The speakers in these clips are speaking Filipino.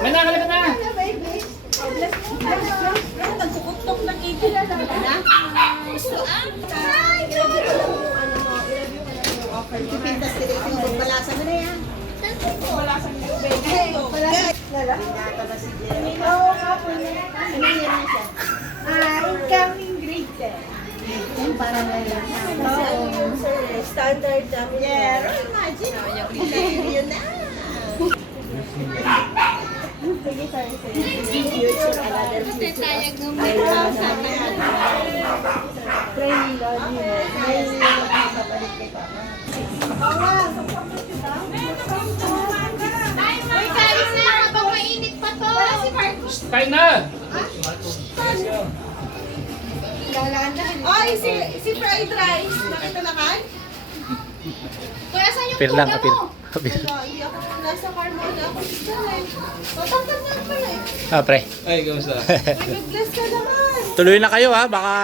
May nakalagay na. Nagkukutok ng ipin na lang. Gusto Pipintas ka dito. Magbalasan mo na yan. Magbalasan mo yung baby. Pinata na si Jerry. Oo, kapon na. Ano yan na siya? Incoming grade 10. Yan, parang ngayon. Standard namin. Yeah, imagine. Yun na. Sige, sorry. Future, another future. Tayag ng may sabi natin. Training lagi mo. Training kapabalik kay Papa. Uy, kain na habang mainit pa to. Si Marcos. Kain na. Ay, si fried rice. Nakita na kan? Kuya, saan yung Apir lang, kuya apir. mo? Apir. Wala, hindi ako nasa Carmona. Ako si Jalay. Tatangkad na pala eh. Ah, pre. Ay, kamusta? Uy, mag-bless ka naman. Tuloy na kayo ha, baka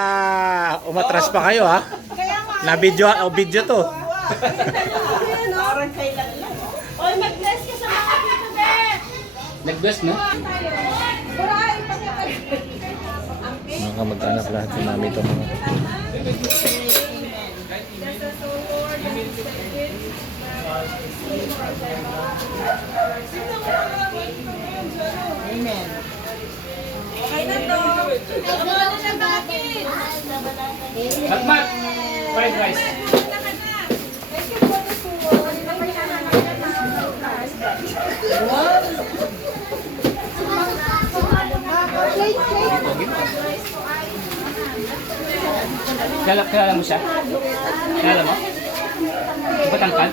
umatras pa kayo ha. Kaya nga. Na video, video to. Parang kailan lang. Uy, mag-bless ka sa mga dito, Ben. Nag-best, no? Burahin pa niya kayo. Mga kamag-anak lahat yung namin ito mga. Amen. Okay na to. Ano na bakit? Hatmat. Fried rice. Kilala mo siya? Kilala mo? Batangkan?